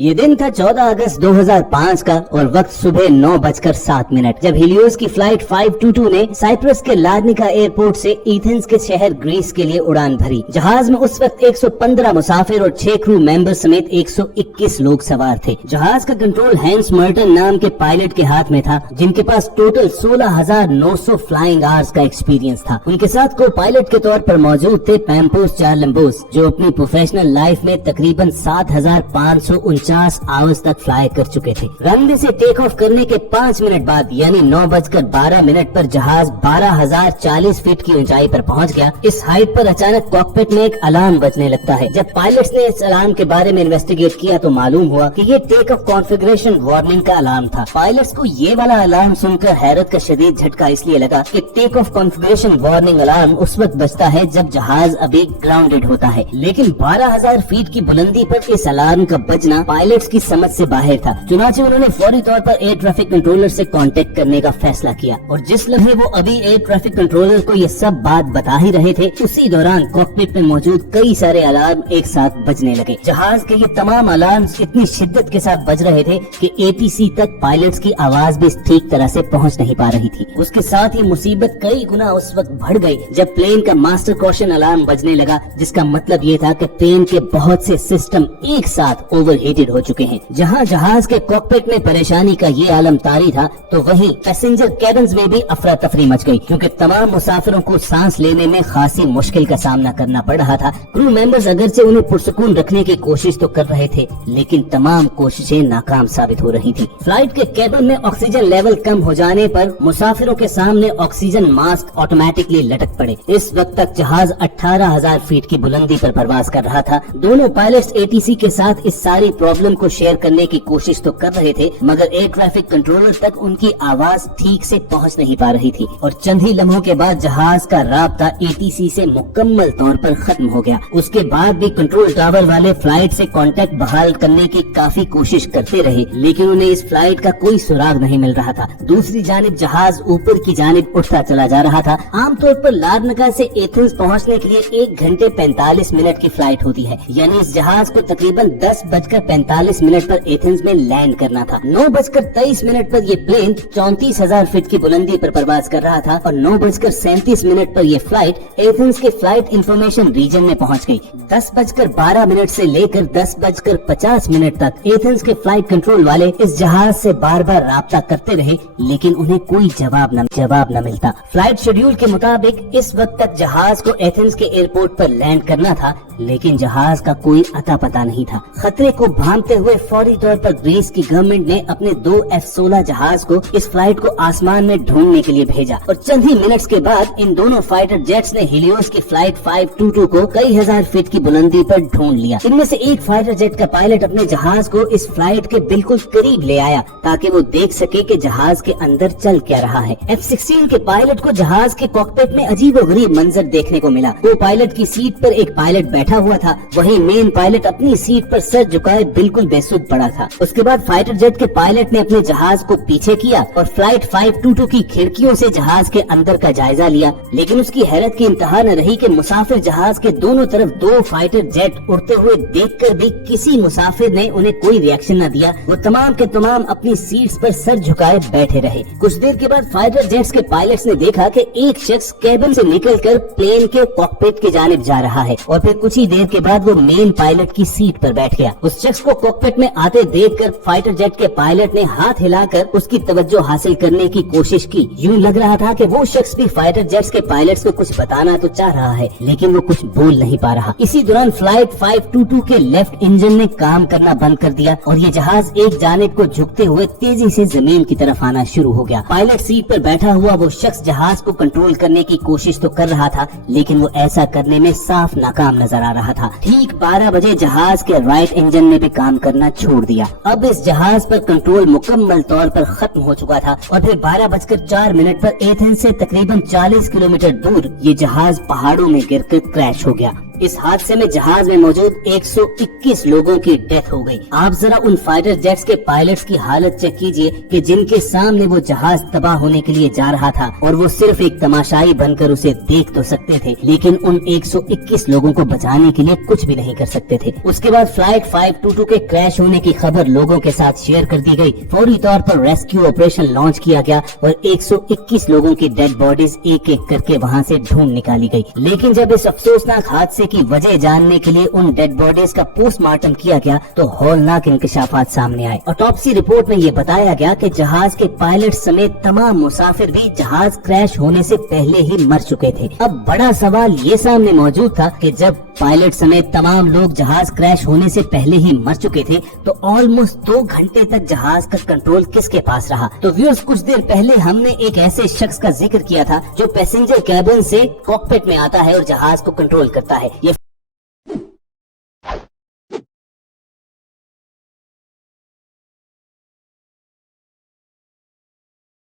ये दिन था 14 अगस्त 2005 का और वक्त सुबह 9:07 जब हिलियोस की फ्लाइट 522 ने साइप्रस के लार्निका एयरपोर्ट से एथेंस के शहर ग्रीस के लिए उड़ान भरी। जहाज में उस वक्त 115 मुसाफिर और 6 क्रू मेंबर समेत 121 लोग सवार थे। जहाज का कंट्रोल हैंस मर्टन नाम के पायलट के हाथ में था, जिनके पास टोटल 16,900 फ्लाइंग आवर्स का एक्सपीरियंस था। उनके साथ को पायलट के तौर पर मौजूद थे पैम्पोस चार्लम्बोस, जो अपनी प्रोफेशनल लाइफ में तकरीबन 7,549 आवर्स तक फ्लाई कर चुके थे। रनवे से टेक ऑफ करने के 5 मिनट बाद यानी 9:12 पर जहाज 12,040 फीट की ऊंचाई पर पहुंच गया। इस हाइट पर अचानक कॉकपिट में एक अलार्म बजने लगता है। जब पायलट्स ने इस अलार्म के बारे में इन्वेस्टिगेट किया तो मालूम हुआ कि ये टेक ऑफ कॉन्फ़िगरेशन वार्निंग का अलार्म था। पायलट्स को ये वाला अलार्म सुनकर हैरत का शदीद झटका इसलिए लगा कि take off configuration warning alarm उस वक्त बजता है जब जहाज अभी ग्राउंडेड होता है, लेकिन 12,000 फीट की बुलंदी पर इस अलार्म का बजना पायलट्स की समझ से बाहर था। चुनांचे उन्होंने फौरी तौर पर एयर ट्रैफिक कंट्रोलर से कांटेक्ट करने का फैसला किया और जिस लम्हे वो अभी एयर ट्रैफिक कंट्रोलर को ये सब बात बता ही रहे थे, उसी दौरान कॉकपिट में मौजूद कई सारे अलार्म एक साथ बजने लगे। जहाज के ये तमाम अलार्म इतनी शिद्दत के साथ बज रहे थे कि एटीसी तक पायलट्स की आवाज भी ठीक तरह से पहुंच नहीं पा रही थी। उसके साथ ही मुसीबत कई गुना उस वक्त बढ़ गई जब प्लेन का मास्टर कॉशन अलार्म बजने लगा, जिसका मतलब ये था कि प्लेन के बहुत से सिस्टम एक साथ ओवरहीटेड हो चुके हैं। जहां जहाज के कॉकपिट में परेशानी का ये आलम तारी था, तो वहीं पैसेंजर कैबिन्स में भी अफरा तफरी मच गई, क्योंकि तमाम मुसाफिरों को सांस लेने में खासी मुश्किल का सामना करना पड़ रहा था। क्रू मेंबर्स अगरचे उन्हें पुरसुकून रखने की कोशिश तो कर रहे थे, लेकिन तमाम कोशिशें नाकाम साबित हो रही थी। फ्लाइट के कैबिन में ऑक्सीजन लेवल कम हो जाने पर मुसाफिरों के सामने ऑक्सीजन मास्क ऑटोमेटिकली लटक पड़े। इस वक्त तक जहाज 18,000 फीट की बुलंदी पर परवाज कर रहा था। दोनों पायलट्स एटीसी के साथ इस सारी प्रॉब्लम को शेयर करने की कोशिश तो कर रहे थे, मगर एयर ट्रैफिक कंट्रोलर तक उनकी आवाज ठीक से पहुंच नहीं पा रही थी और चंद ही लम्हों के बाद जहाज का राब्ता एटीसी से मुकम्मल तौर पर खत्म हो गया। उसके बाद भी कंट्रोल टावर वाले फ्लाइट से कांटेक्ट बहाल करने की काफी कोशिश करते रहे, लेकिन उन्हें इस फ्लाइट का कोई सुराग नहीं मिल रहा था। दूसरी जानिब जहाज ऊपर की जानिब उठता चला जा रहा था। आमतौर पर लार्निका से एथेंस पहुंचने के लिए 1 घंटे 45 मिनट की फ्लाइट होती है, यानी इस जहाज को तकरीबन 10:45 पर एथेंस में लैंड करना था। 9:23 पर ये प्लेन 34,000 फीट की बुलंदी पर परवाज कर रहा था और 9:37 पर ये फ्लाइट एथेंस के फ्लाइट इंफॉर्मेशन रीजन में पहुंच गई। 10:12 से लेकर 10:50 तक एथेंस के फ्लाइट कंट्रोल वाले इस जहाज से बार बार राब्ता करते रहे, लेकिन उन्हें कोई जवाब न मिलता। फ्लाइट शेड्यूल के मुताबिक इस वक्त तक जहाज को एथेंस के एयरपोर्ट पर लैंड करना था, लेकिन जहाज का कोई अता पता नहीं था। खतरे को भांपते हुए फौरी तौर पर ग्रीस की गवर्नमेंट ने अपने 2 F-16 जहाज को इस फ्लाइट को आसमान में ढूंढने के लिए भेजा और चंद ही मिनट्स के बाद इन दोनों फाइटर जेट्स ने हिलियोस की फ्लाइट 522 को कई हजार फीट की बुलंदी पर ढूंढ लिया। इनमें से एक फाइटर जेट का पायलट अपने जहाज को इस फ्लाइट के बिल्कुल करीब ले आया ताकि वो देख सके कि जहाज के अंदर चल क्या रहा है। F-16 के पायलट को जहाज के कॉकपिट में अजीबोगरीब मंजर देखने को मिला। वो पायलट की सीट पर एक पायलट बैठा हुआ था, वहीं मेन पायलट अपनी सीट पर सर झुकाए बिल्कुल बेसुध पड़ा था। उसके बाद फाइटर जेट के पायलट ने अपने जहाज को पीछे किया और फ्लाइट 522 की खिड़कियों से जहाज के अंदर का जायजा लिया, लेकिन उसकी हैरत की इंतहा न रही कि मुसाफिर जहाज के दोनों तरफ 2 फाइटर जेट उड़ते हुए देखकर भी किसी मुसाफिर ने उन्हें कोई रिएक्शन न दिया। वो तमाम के तमाम अपनी सीट्स पर सर झुकाए बैठे रहे। कुछ देर के बाद फाइटर जेट्स के पायलट्स ने देखा कि एक शख्स केबिन से निकलकर प्लेन के कॉकपिट की जानिब जा रहा है और फिर कुछ ही देर के बाद वो मेन पायलट की सीट पर बैठ गया। उस शख्स को कॉकपिट में आते देखकर फाइटर जेट के पायलट ने हाथ हिलाकर उसकी तवज्जो हासिल करने की कोशिश की। यूं लग रहा था कि वो शख्स भी फाइटर जेट्स के पायलट्स को कुछ बताना तो चाह रहा है, लेकिन वो कुछ बोल नहीं पा रहा। इसी दौरान फ्लाइट 522 के लेफ्ट इंजन ने काम करना बंद कर दिया और ये जहाज एक जानिब को झुकते हुए तेजी से जमीन की तरफ आना शुरू हो गया। पायलट सीट पर बैठा हुआ वो शख्स जहाज को कंट्रोल करने की कोशिश तो कर रहा था, लेकिन वो ऐसा करने में साफ नाकाम नजर आ रहा था। ठीक 12 बजे जहाज के राइट इंजन ने भी काम करना छोड़ दिया। अब इस जहाज पर कंट्रोल मुकम्मल तौर पर खत्म हो चुका था और फिर 12:04 पर एथेंस से तकरीबन 40 किलोमीटर दूर ये जहाज पहाड़ों में गिरकर क्रैश हो गया। इस हादसे में जहाज में मौजूद 121 लोगों की डेथ हो गई। आप जरा उन फाइटर जेट्स के पायलट्स की हालत चेक कीजिए कि जिनके सामने वो जहाज तबाह होने के लिए जा रहा था और वो सिर्फ एक तमाशाई बनकर उसे देख तो सकते थे, लेकिन उन 121 लोगों को बचाने के लिए कुछ भी नहीं कर सकते थे। उसके बाद फ्लाइट 522 के क्रैश होने की खबर लोगों के साथ शेयर कर दी गई। फौरी तौर पर रेस्क्यू ऑपरेशन लॉन्च किया गया और 121 लोगों की डेड बॉडीज एक एक करके वहां से ढूंढ निकाली गई। लेकिन जब इस अफसोसनाक हादसे की वजह जानने के लिए उन डेड बॉडीज का पोस्टमार्टम किया गया तो हौलनाक इंकशाफात सामने आए। ऑटोप्सी रिपोर्ट में ये बताया गया कि जहाज के पायलट समेत तमाम मुसाफिर भी जहाज क्रैश होने से पहले ही मर चुके थे। अब बड़ा सवाल ये सामने मौजूद था कि जब पायलट समेत तमाम लोग जहाज क्रैश होने से पहले ही मर चुके थे तो ऑलमोस्ट 2 घंटे तक जहाज का कंट्रोल किसके पास रहा। तो व्यूअर्स, कुछ देर पहले हमने एक ऐसे शख्स का जिक्र किया था जो पैसेंजर कैबिन से कॉकपिट में आता है और जहाज को कंट्रोल करता है।